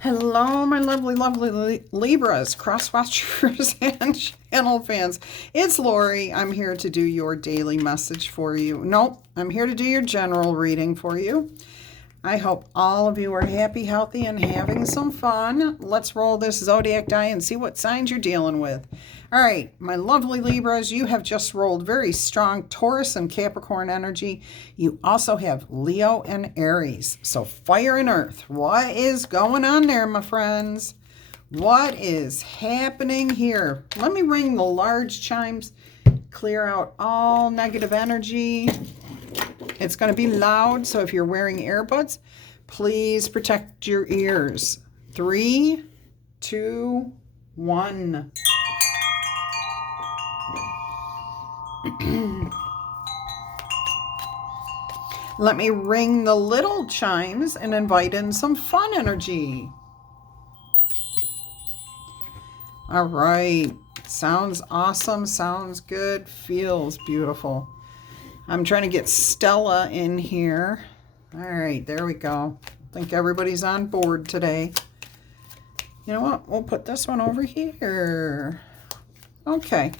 Hello, my lovely, lovely Libras, cross watchers, and channel fans. It's Laurie. I'm here to do your daily message for you. Nope, I'm here to do your general reading for you. I hope all of you are happy, healthy, and having some fun. Let's roll this zodiac die and see what signs you're dealing with. All right, my lovely Libras, you have just rolled very strong Taurus and Capricorn energy. You also have Leo and Aries. So fire and earth. What is going on there, my friends? What is happening here? Let me ring the large chimes, clear out all negative energy. It's going to be loud, so if you're wearing earbuds, please protect your ears. 3, 2, 1. Let me ring the little chimes and invite in some fun energy. All right. Sounds awesome. Sounds good. Feels beautiful. I'm trying to get Stella in here. All right, there we go. I think everybody's on board today. You know what? We'll put this one over here. Okay.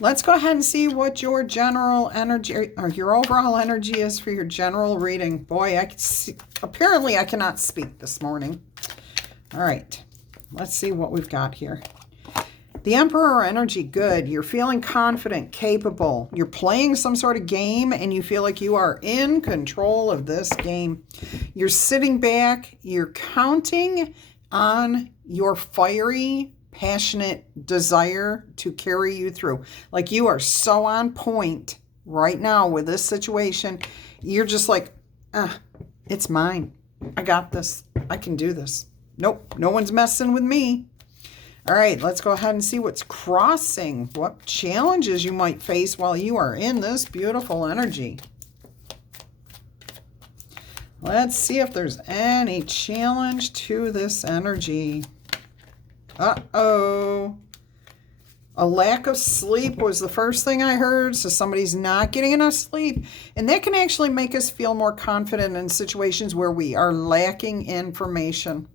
Let's go ahead and see what your general energy or your overall energy is for your general reading. Boy, I can see, apparently I cannot speak this morning. All right. Let's see what we've got here. The Emperor energy, good. You're feeling confident, capable. You're playing some sort of game and you feel like you are in control of this game. You're sitting back. You're counting on your fiery, passionate desire to carry you through. Like you are so on point right now with this situation. You're just like, it's mine. I got this. I can do this. Nope, no one's messing with me. All right, let's go ahead and see what's crossing, what challenges you might face while you are in this beautiful energy. Let's see if there's any challenge to this energy. Uh-oh. A lack of sleep was the first thing I heard, so somebody's not getting enough sleep. And that can actually make us feel more confident in situations where we are lacking information.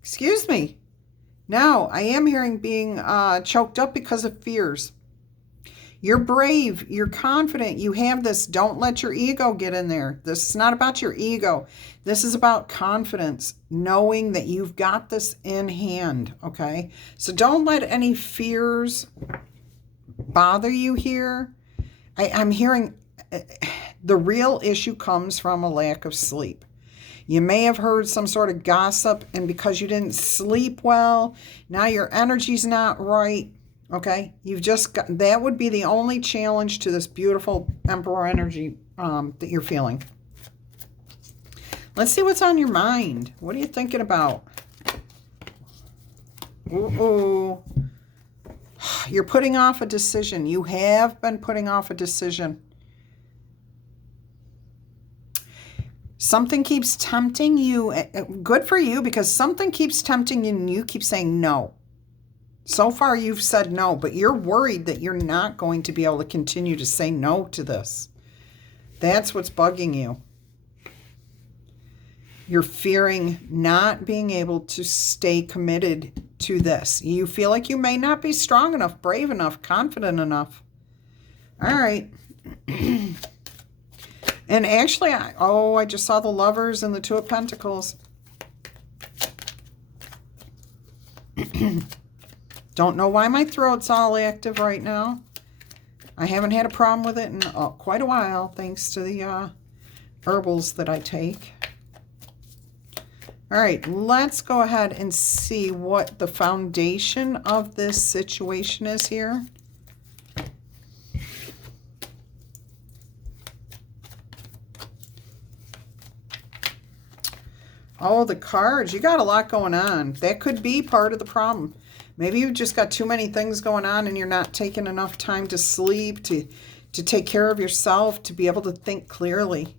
Excuse me. Now, I am hearing being choked up because of fears. You're brave. You're confident. You have this. Don't let your ego get in there. This is not about your ego. This is about confidence, knowing that you've got this in hand, okay? So don't let any fears bother you here. I'm hearing the real issue comes from a lack of sleep. You may have heard some sort of gossip, and because you didn't sleep well, now your energy's not right, okay? You've just got, that would be the only challenge to this beautiful Emperor energy that you're feeling. Let's see what's on your mind. What are you thinking about? Ooh. You're putting off a decision. You have been putting off a decision. Something keeps tempting you. Good for you, because something keeps tempting you and you keep saying no. So far you've said no, but you're worried that you're not going to be able to continue to say no to this. That's what's bugging you. You're fearing not being able to stay committed to this. You feel like you may not be strong enough, brave enough, confident enough. All right. And actually, I just saw the Lovers and the Two of Pentacles. Don't know why my throat's all active right now. I haven't had a problem with it in quite a while, thanks to the herbals that I take. All right, let's go ahead and see what the foundation of this situation is here. Oh, the cards. You got a lot going on. That could be part of the problem. Maybe you've just got too many things going on and you're not taking enough time to sleep, to take care of yourself, to be able to think clearly.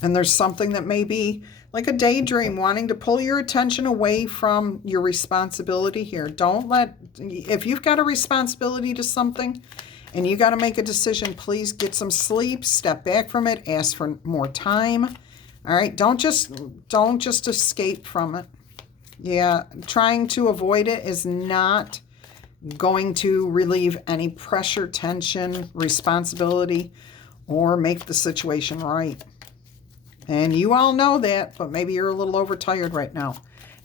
And there's something that may be like a daydream wanting to pull your attention away from your responsibility here. Don't let, if you've got a responsibility to something And you got to make a decision. Please get some sleep, step back from it, ask for more time. All right, don't just escape from it. Yeah, trying to avoid it is not going to relieve any pressure, tension, responsibility, or make the situation right. And you all know that, but maybe you're a little overtired right now.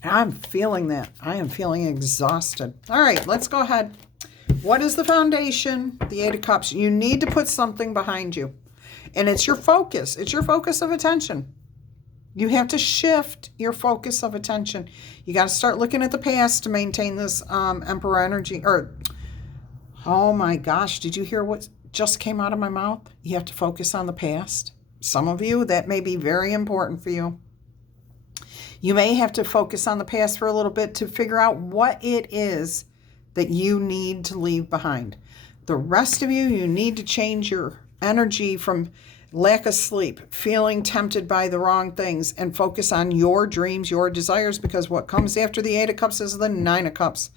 And I'm feeling that. I am feeling exhausted. All right, let's go ahead. What is the foundation? The Eight of Cups. You need to put something behind you. And it's your focus. It's your focus of attention. You have to shift your focus of attention. You got to start looking at the past to maintain this Emperor energy. Or, oh my gosh, did you hear what just came out of my mouth? You have to focus on the past. Some of you, that may be very important for you. You may have to focus on the past for a little bit to figure out what it is that you need to leave behind. The rest of you, you need to change your energy from lack of sleep, feeling tempted by the wrong things, and focus on your dreams, your desires, because what comes after the Eight of Cups is the Nine of Cups.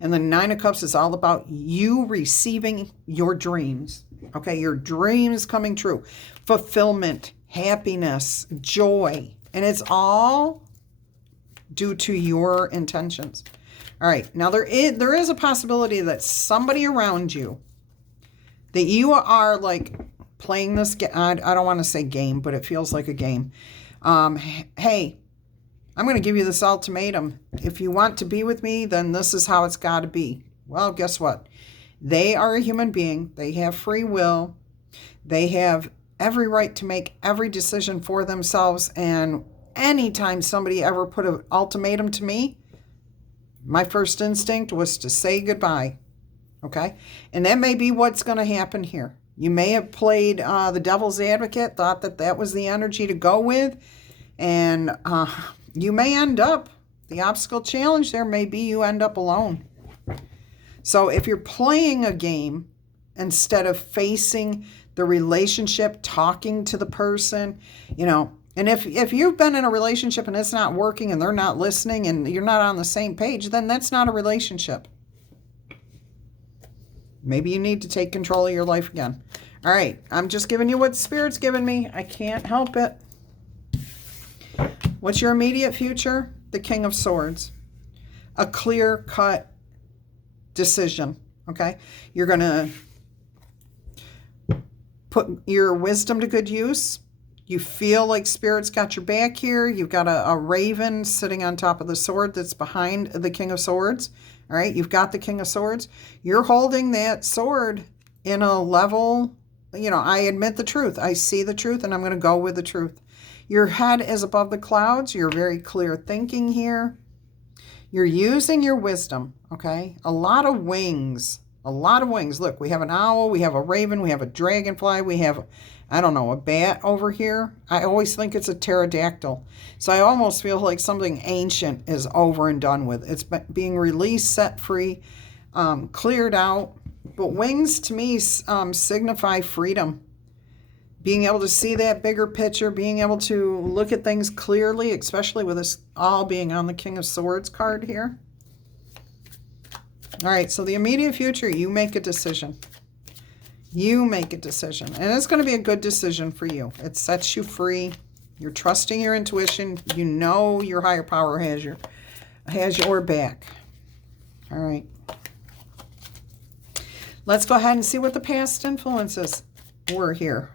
And the Nine of Cups is all about you receiving your dreams. Okay, your dreams coming true. Fulfillment, happiness, joy. And it's all due to your intentions. All right, now there is a possibility that somebody around you, that you are like playing this game. I don't want to say game, but it feels like a game. Hey, I'm going to give you this ultimatum. If you want to be with me, then this is how it's got to be. Well, guess what? They are a human being. They have free will. They have every right to make every decision for themselves. And anytime somebody ever put an ultimatum to me, my first instinct was to say goodbye. Okay? And that may be what's going to happen here. You may have played the devil's advocate, thought that that was the energy to go with, and you may end up, the obstacle challenge there may be you end up alone. So if you're playing a game instead of facing the relationship, talking to the person, you know, and if you've been in a relationship and it's not working and they're not listening and you're not on the same page, then that's not a relationship. Maybe you need to take control of your life again. All right, I'm just giving you what Spirit's given me. I can't help it. What's your immediate future? The King of Swords. A clear-cut decision, okay? You're going to put your wisdom to good use. You feel like Spirit's got your back here. You've got a raven sitting on top of the sword that's behind the King of Swords. All right, you've got the King of Swords. You're holding that sword in a level, you know, I admit the truth. I see the truth, and I'm going to go with the truth. Your head is above the clouds. You're very clear thinking here. You're using your wisdom, okay? A lot of wings. A lot of wings. Look, we have an owl, we have a raven, we have a dragonfly, we have, I don't know, a bat over here. I always think it's a pterodactyl. So I almost feel like something ancient is over and done with. It's being released, set free, cleared out. But wings to me signify freedom. Being able to see that bigger picture, being able to look at things clearly, especially with this all being on the King of Swords card here. All right, so the immediate future, you make a decision. You make a decision. And it's going to be a good decision for you. It sets you free. You're trusting your intuition. You know your higher power has your back. All right. Let's go ahead and see what the past influences were here.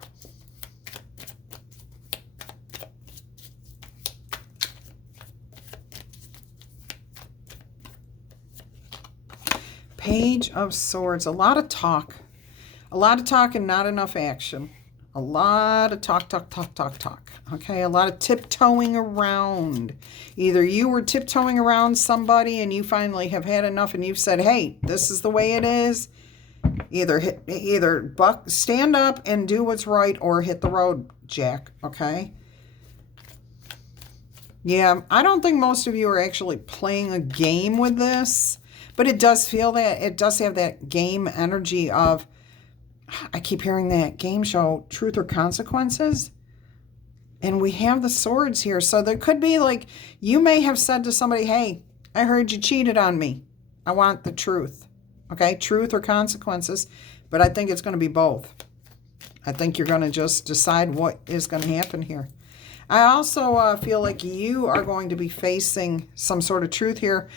Page of Swords. A lot of talk. A lot of talk and not enough action. A lot of talk. Okay, a lot of tiptoeing around. Either you were tiptoeing around somebody and you finally have had enough and you've said, hey, this is the way it is. Either stand up and do what's right or hit the road, Jack, okay? Yeah, I don't think most of you are actually playing a game with this. But it does feel that, it does have that game energy of, I keep hearing that game show, Truth or Consequences. And we have the swords here. So there could be like, you may have said to somebody, hey, I heard you cheated on me. I want the truth. Okay, truth or consequences. But I think it's going to be both. I think you're going to just decide what is going to happen here. I also feel like you are going to be facing some sort of truth here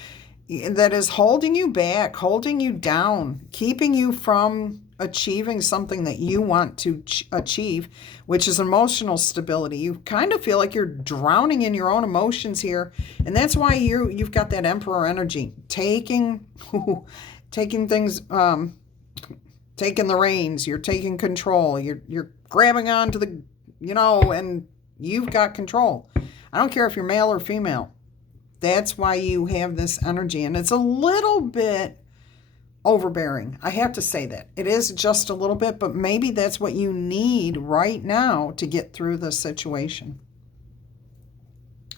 that is holding you back, holding you down, keeping you from achieving something that you want to achieve, which is emotional stability. You kind of feel like you're drowning in your own emotions here, and that's why you've got that Emperor energy, taking things, taking the reins. You're taking control. You're grabbing onto the, and you've got control. I don't care if you're male or female. That's why you have this energy, and it's a little bit overbearing. I have to say that. It is just a little bit, but maybe that's what you need right now to get through this situation.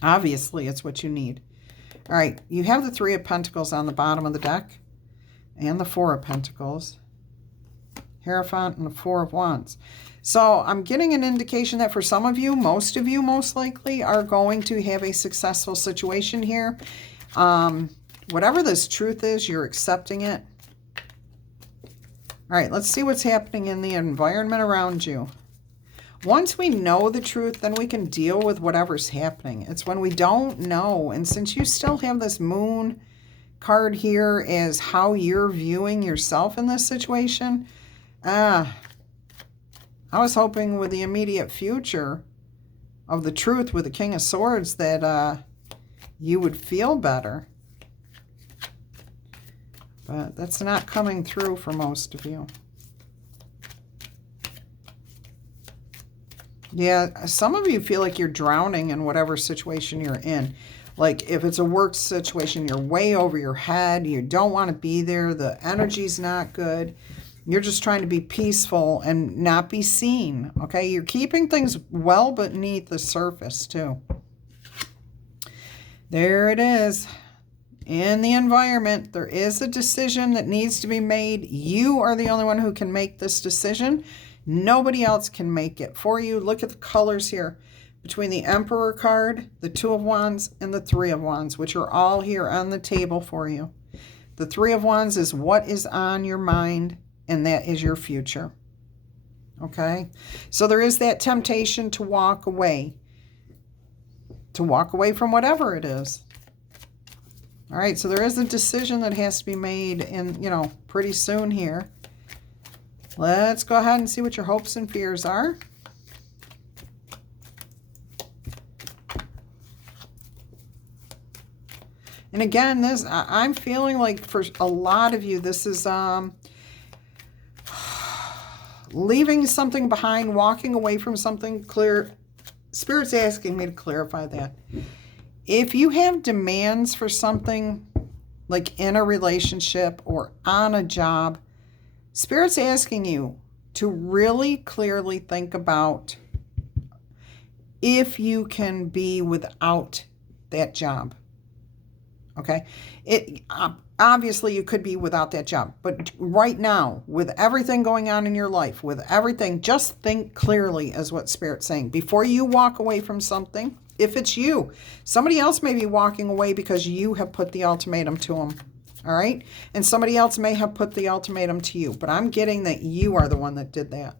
Obviously, it's what you need. All right, you have the Three of Pentacles on the bottom of the deck and the Four of Pentacles, Hierophant, and the Four of Wands. So I'm getting an indication that for some of you, most of you most likely, are going to have a successful situation here. Whatever this truth is, you're accepting it. All right, let's see what's happening in the environment around you. Once we know the truth, then we can deal with whatever's happening. It's when we don't know. And since you still have this Moon card here as how you're viewing yourself in this situation, I was hoping with the immediate future of the truth with the King of Swords that you would feel better. But that's not coming through for most of you. Yeah, some of you feel like you're drowning in whatever situation you're in. Like if it's a work situation, you're way over your head. You don't want to be there. The energy's not good. You're just trying to be peaceful and not be seen. Okay, you're keeping things well beneath the surface too. There it is. In the environment, there is a decision that needs to be made. You are the only one who can make this decision. Nobody else can make it for you. Look at the colors here between the Emperor card, the Two of Wands, and the Three of Wands, which are all here on the table for you. The Three of Wands is what is on your mind, and that is your future. Okay? So there is that temptation to walk away from whatever it is. All right, so there is a decision that has to be made in, pretty soon here. Let's go ahead and see what your hopes and fears are. And again, I'm feeling like for a lot of you, this is leaving something behind, walking away from something clear. Spirit's asking me to clarify that. If you have demands for something, like in a relationship or on a job, Spirit's asking you to really clearly think about if you can be without that job. Okay? Obviously, you could be without that job. But right now, with everything going on in your life, with everything, just think clearly is what Spirit's saying. Before you walk away from something, if it's you, somebody else may be walking away because you have put the ultimatum to them. All right? And somebody else may have put the ultimatum to you. But I'm getting that you are the one that did that.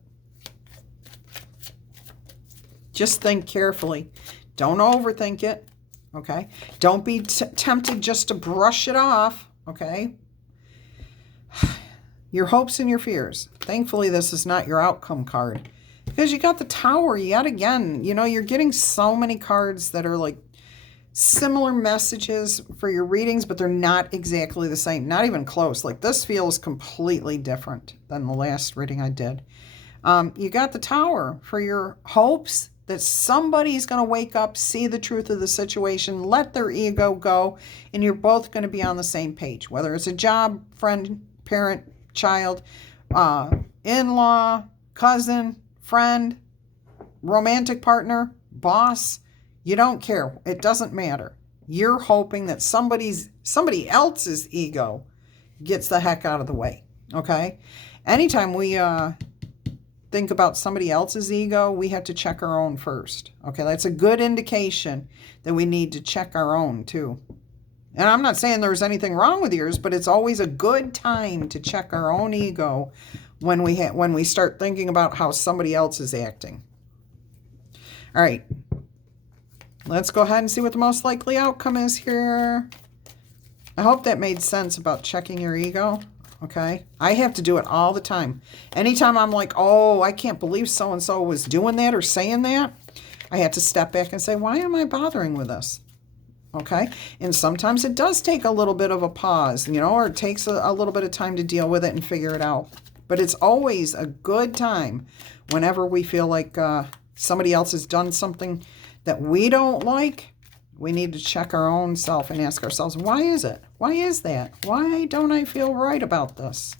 Just think carefully. Don't overthink it. Okay? Don't be tempted just to brush it off. Okay? Your hopes and your fears. Thankfully, this is not your outcome card. Because you got the Tower yet again. You're getting so many cards that are like similar messages for your readings, but they're not exactly the same. Not even close. Like this feels completely different than the last reading I did. You got the Tower for your hopes that somebody's going to wake up, see the truth of the situation, let their ego go, and you're both going to be on the same page. Whether it's a job, friend, parent, child, in-law, cousin, friend, romantic partner, boss, you don't care. It doesn't matter. You're hoping that somebody else's ego gets the heck out of the way, okay? Anytime we think about somebody else's ego, we have to check our own first, okay? That's a good indication that we need to check our own too. And I'm not saying there's anything wrong with yours, but it's always a good time to check our own ego when we start thinking about how somebody else is acting. All right. Let's go ahead and see what the most likely outcome is here. I hope that made sense about checking your ego. Okay. I have to do it all the time. Anytime I'm like, oh, I can't believe so-and-so was doing that or saying that, I have to step back and say, why am I bothering with this? Okay. And sometimes it does take a little bit of a pause, or it takes a little bit of time to deal with it and figure it out. But it's always a good time whenever we feel like somebody else has done something that we don't like. We need to check our own self and ask ourselves, why is it? Why is that? Why don't I feel right about this?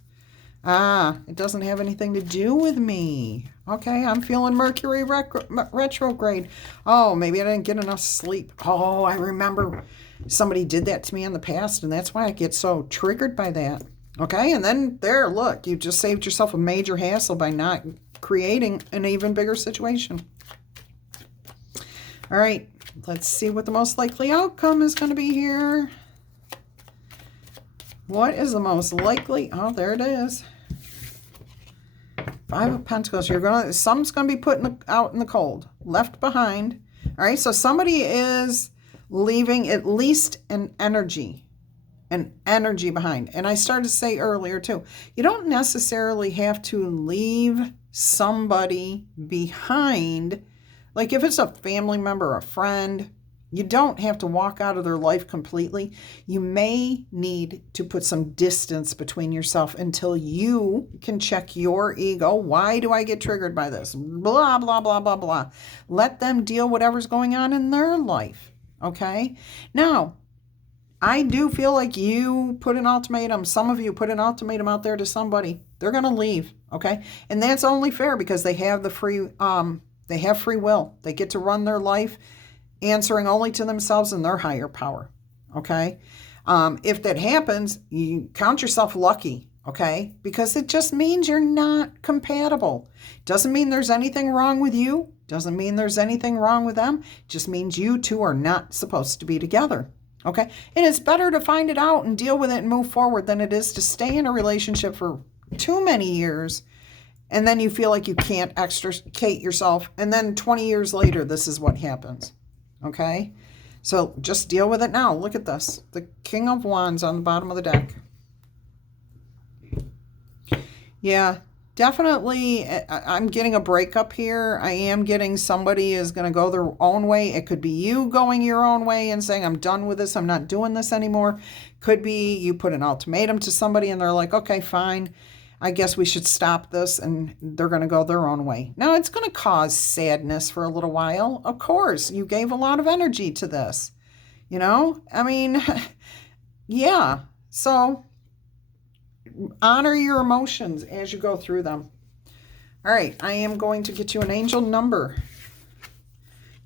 It doesn't have anything to do with me. Okay, I'm feeling Mercury retrograde. Oh, maybe I didn't get enough sleep. Oh, I remember somebody did that to me in the past, and that's why I get so triggered by that. Okay, and then there, look, you just saved yourself a major hassle by not creating an even bigger situation. All right, let's see what the most likely outcome is going to be here. What is the most likely? Oh, there it is. 5 of Pentacles. Someone's going to be put out in the cold, left behind. All right, so somebody is leaving at least an energy behind. And I started to say earlier too, you don't necessarily have to leave somebody behind. Like if it's a family member, a friend, you don't have to walk out of their life completely. You may need to put some distance between yourself until you can check your ego. Why do I get triggered by this? Blah, blah, blah, blah, blah. Let them deal whatever's going on in their life. Okay? Now, I do feel like you put an ultimatum. Some of you put an ultimatum out there to somebody. They're going to leave. Okay? And that's only fair because they have free will. They get to run their life answering only to themselves and their higher power. Okay? If that happens, you count yourself lucky. Okay? Because it just means you're not compatible. Doesn't mean there's anything wrong with you. Doesn't mean there's anything wrong with them. It just means you two are not supposed to be together. Okay? And it's better to find it out and deal with it and move forward than it is to stay in a relationship for too many years and then you feel like you can't extricate yourself. And then 20 years later, this is what happens. Okay? So just deal with it now. Look at this. The King of Wands on the bottom of the deck. Yeah, definitely. I'm getting a breakup here. I am getting somebody is going to go their own way. It could be you going your own way and saying, I'm done with this. I'm not doing this anymore. Could be you put an ultimatum to somebody and they're like, okay, fine. I guess we should stop this, and they're going to go their own way. Now, it's going to cause sadness for a little while. Of course, you gave a lot of energy to this. I mean, yeah. So honor your emotions as you go through them. All right, I am going to get you an angel number.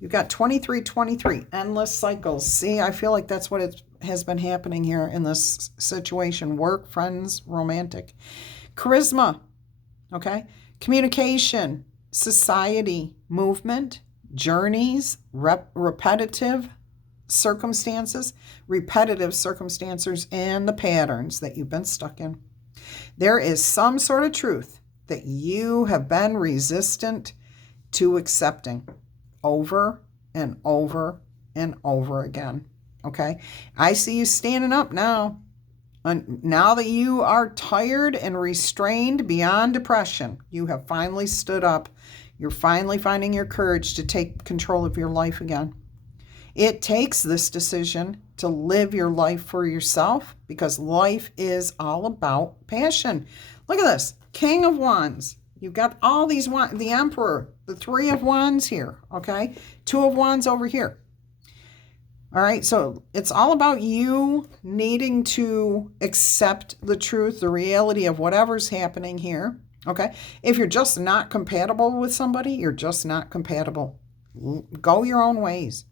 You've got 2323, endless cycles. See, I feel like that's what it has been happening here in this situation. Work, friends, romantic. Charisma, okay? Communication, society, movement, journeys, repetitive circumstances, and the patterns that you've been stuck in. There is some sort of truth that you have been resistant to accepting over and over and over again, okay? I see you standing up now. Now that you are tired and restrained beyond depression, you have finally stood up. You're finally finding your courage to take control of your life again. It takes this decision to live your life for yourself because life is all about passion. Look at this. King of Wands. You've got all these wands, the Emperor, the 3 of Wands here, okay? 2 of Wands over here. All right, so it's all about you needing to accept the truth, the reality of whatever's happening here, okay? If you're just not compatible with somebody, you're just not compatible. Go your own ways,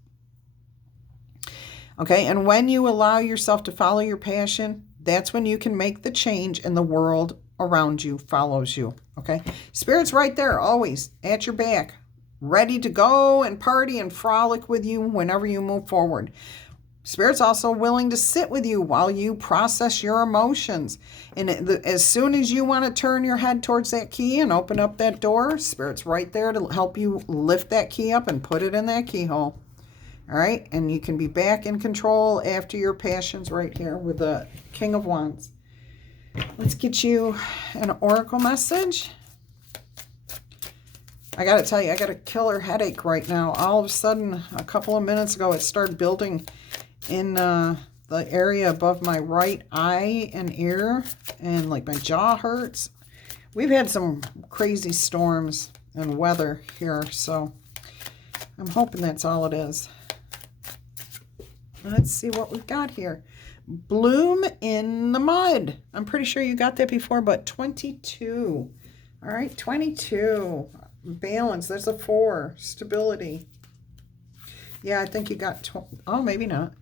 okay? And when you allow yourself to follow your passion, that's when you can make the change and the world around you follows you, okay? Spirit's right there, always at your back, ready to go and party and frolic with you whenever you move forward. Spirit's also willing to sit with you while you process your emotions. And as soon as you want to turn your head towards that key and open up that door, Spirit's right there to help you lift that key up and put it in that keyhole. All right? And you can be back in control after your passions right here with the King of Wands. Let's get you an oracle message. I got to tell you, I got a killer headache right now. All of a sudden, a couple of minutes ago, it started building in the area above my right eye and ear, and like my jaw hurts. We've had some crazy storms and weather here, so I'm hoping that's all it is. Let's see what we've got here. Bloom in the mud. I'm pretty sure you got that before, but 22. All right, 22. Balance. There's a 4. Stability. Yeah, I think you got, oh, maybe not.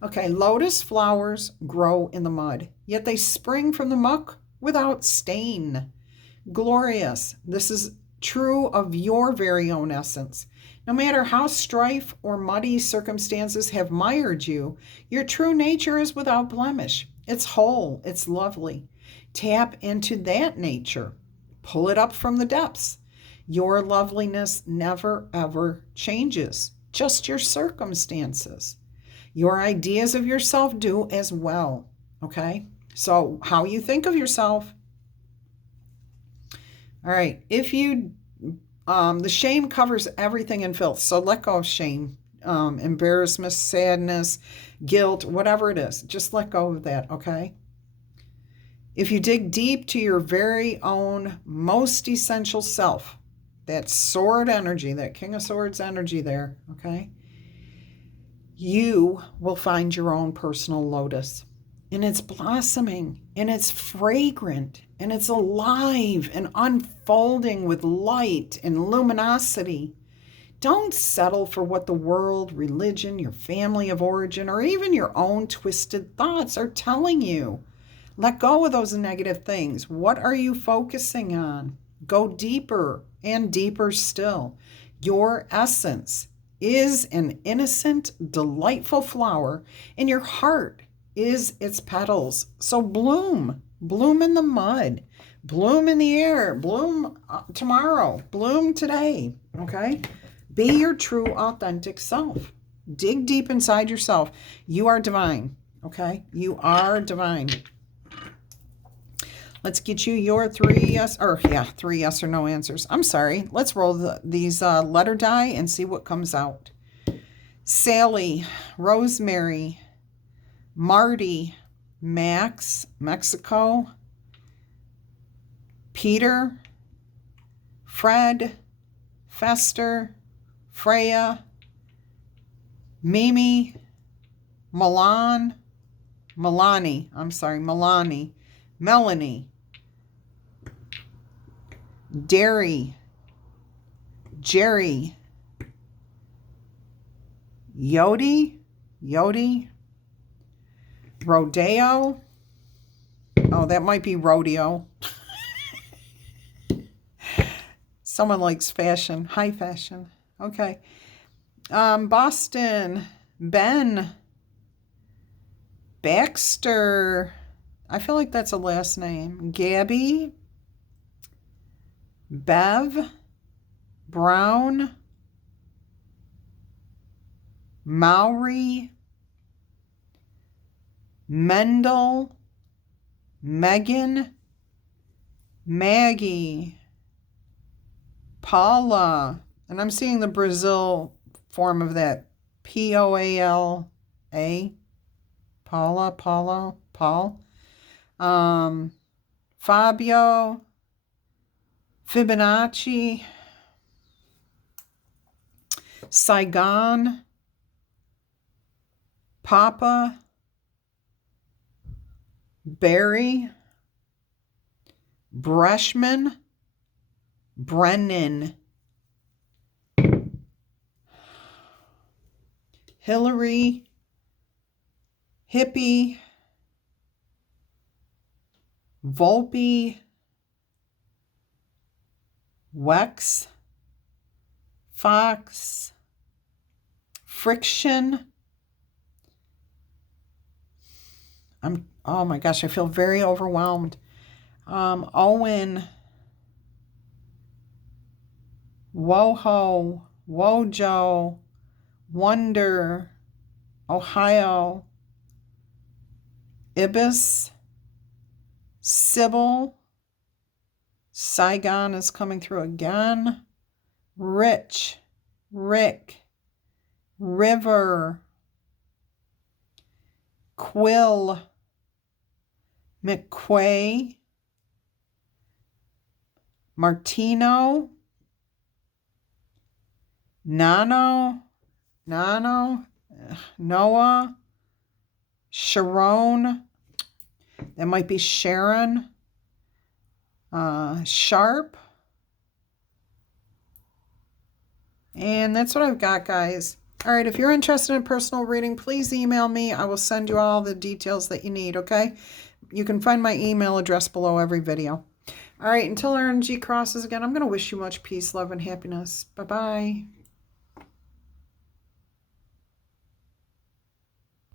Okay, lotus flowers grow in the mud, yet they spring from the muck without stain. Glorious. This is true of your very own essence. No matter how strife or muddy circumstances have mired you, your true nature is without blemish. It's whole. It's lovely. Tap into that nature. Pull it up from the depths. Your loveliness never, ever changes. Just your circumstances. Your ideas of yourself do as well. Okay? So how you think of yourself. All right. If you, the shame covers everything in filth. So let go of shame, embarrassment, sadness, guilt, whatever it is. Just let go of that. Okay? If you dig deep to your very own most essential self, that sword energy, that King of Swords energy there, okay, you will find your own personal lotus. And it's blossoming, and it's fragrant, and it's alive and unfolding with light and luminosity. Don't settle for what the world, religion, your family of origin, or even your own twisted thoughts are telling you. Let go of those negative things. What are you focusing on? Go deeper and deeper still. Your essence is an innocent, delightful flower, and your heart is its petals. So bloom. Bloom in the mud. Bloom in the air. Bloom tomorrow. Bloom today. Okay? Be your true, authentic self. Dig deep inside yourself. You are divine. Okay? You are divine. Let's get you your 3 yes or no answers. I'm sorry. Let's roll these letter die and see what comes out. Sally, Rosemary, Marty, Max, Mexico, Peter, Fred, Fester, Freya, Mimi, Melanie, Melanie, Derry, Jerry, Yodi, Rodeo. Oh, that might be rodeo. Someone likes fashion, high fashion. Okay. Boston, Ben, Baxter. I feel like that's a last name. Gabby, Bev, Brown, Maury, Mendel, Megan, Maggie, Paula, and I'm seeing the Brazil form of that, Poala, Paul, Fabio, Fibonacci, Saigon, Papa, Barry, Breshman, Brennan, Hillary, Hippie, Volpe, Wex, Fox, Friction, Oh my gosh, I feel very overwhelmed. Owen, Woho, Wojo, Wonder, Ohio, Ibis, Sybil, Saigon is coming through again. Rich, Rick, River, Quill, McQuay, Martino, Noah, Sharon, that might be Sharon, Sharp. And that's what I've got, guys. All right, if you're interested in personal reading, please email me. I will send you all the details that you need, okay? You can find my email address below every video. All right, until our energy crosses again, I'm going to wish you much peace, love, and happiness. Bye-bye.